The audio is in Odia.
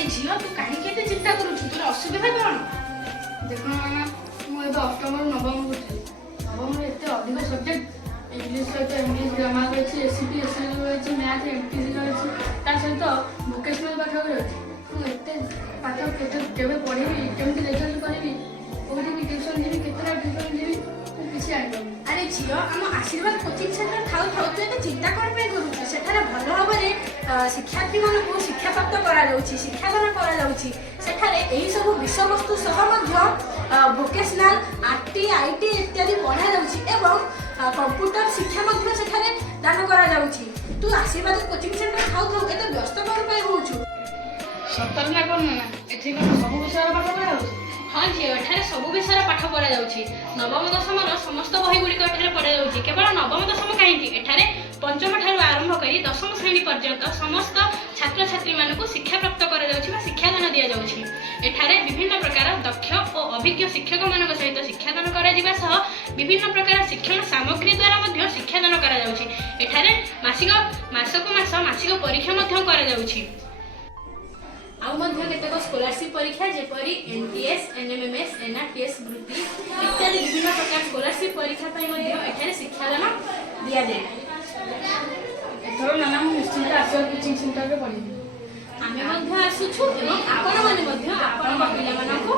ଆରେ ଝିଅ ତୁ କାହିଁକି ଏତେ ଚିନ୍ତା କରୁଛୁ? ତୋର ଅସୁବିଧା କ'ଣ? ଦେଖୁନ ମାମା, ମୁଁ ଏବେ ଅଷ୍ଟମରୁ ନବମ ପଢ଼ୁଥିଲି। ନବମରେ ଏତେ ଅଧିକ ସବଜେକ୍ଟ, ଇଂଲିଶ ସହିତ ଇଂଲିଶ ଗ୍ରାମାର ରହିଛି, ଏସିପି ଏସଏଲ୍ ରହିଛି, ମ୍ୟାଥ୍ ଏମଟିସି ରହିଛି, ତା ସହିତ ଭୋକେସନାଲ ପାଠ ବି ରହିଛି। ମୁଁ ଏତେ ପାଠ କେବେ ପଢ଼ିବି, କେମିତି ରେଜଲ୍ଟ କରିବି, କୋଉଠିକି ଟ୍ୟୁସନ୍ ଯିବି, କେତେଟା ଟ୍ୟୁସନ୍ ଯିବି, ମୁଁ କିଛି ଜାଣିପାରୁନି। ଆରେ ଝିଅ, ଆମ ଆଶୀର୍ବାଦ କୋଚିଂ ସେଣ୍ଟର ଥାଉ ଥାଉ ତୁ ଏତେ ଚିନ୍ତା କ'ଣ ପାଇଁ କରୁଛୁ? ସେଠାରେ ଭଲ ଭାବରେ ଶିକ୍ଷାର୍ଥୀମାନଙ୍କୁ ଶିକ୍ଷାପ୍ରାପ୍ତ କରାଯାଉଛି, ଶିକ୍ଷାଦାନ କରାଯାଉଛି। ସେଠାରେ ଏହିସବୁ ବିଷୟବସ୍ତୁ ସହ ମଧ୍ୟ ଭୋକେସନାଲ, ଆର୍ଟି, ଆଇଟି ଇତ୍ୟାଦି ପଢ଼ାଯାଉଛି ଏବଂ କମ୍ପ୍ୟୁଟର ଶିକ୍ଷା ମଧ୍ୟ ସେଠାରେ ଦାନ କରାଯାଉଛି। ତୁ ଆଶୀର୍ବାଦ କୋଚିଂ ସେଣ୍ଟର ଥାଉ ଥାଉ ଏତେ ବ୍ୟସ୍ତ କ'ଣ ପାଇଁ ହେଉଛୁ? ସତରେ ନା କ'ଣ ନା? ଏଠି କ'ଣ ସବୁ ବିଷୟର ପାଠ ପଢ଼ାଯାଉଛି? ହଁ ଝିଅ, ଏଠାରେ ସବୁ ବିଷୟର ପାଠ ପଢ଼ାଯାଉଛି। ନବମ ଦଶମର ସମସ୍ତ ବହି ଗୁଡ଼ିକ ଏଠାରେ ପଢ଼ାଯାଉଛି। କେବଳ ନବମ ଦଶମ କାହିଁକି, ଏଠାରେ ପଞ୍ଚମ ଠାରୁ ଆରମ୍ଭ କରି ଦଶମ ଶ୍ରେଣୀ ପର୍ଯ୍ୟନ୍ତ ସମସ୍ତ ଛାତ୍ରଛାତ୍ରୀମାନଙ୍କୁ ଶିକ୍ଷାପ୍ରାପ୍ତ କରାଯାଉଛି ବା ଶିକ୍ଷାଦାନ ଦିଆଯାଉଛି। ଏଠାରେ ବିଭିନ୍ନ ପ୍ରକାର ଦକ୍ଷ ଓ ଅଭିଜ୍ଞ ଶିକ୍ଷକମାନଙ୍କ ସହିତ ଶିକ୍ଷାଦାନ କରାଯିବା ସହ ବିଭିନ୍ନ ପ୍ରକାର ଶିକ୍ଷଣ ସାମଗ୍ରୀ ଦ୍ୱାରା ମଧ୍ୟ ଶିକ୍ଷାଦାନ କରାଯାଉଛି। ଏଠାରେ ମାସକୁ ମାସ ମାସିକ ପରୀକ୍ଷା ମଧ୍ୟ କରାଯାଉଛି। ଆଉ ମଧ୍ୟ କେତେକ ସ୍କଲାରସିପ୍ ପରୀକ୍ଷା ଯେପରି NTS, NMMS, NRTS ବୃତ୍ତି ଇତ୍ୟାଦି ବିଭିନ୍ନ ପ୍ରକାର ସ୍କଲାରସିପ୍ ପରୀକ୍ଷା ପାଇଁ ମଧ୍ୟ ଏଠାରେ ଶିକ୍ଷାଦାନ ଦିଆଯାଏ। ଏଥର ନାନା ମୁଁ ନିଶ୍ଚିନ୍ତ ଆସିବ କୋଚିଂ ସେଣ୍ଟରରେ ପଢ଼ିବି। ଆମେ ମଧ୍ୟ ଆସୁଛୁ ଏବଂ ଆପଣମାନେ ମଧ୍ୟ ଆପଣଙ୍କ ପିଲାମାନଙ୍କୁ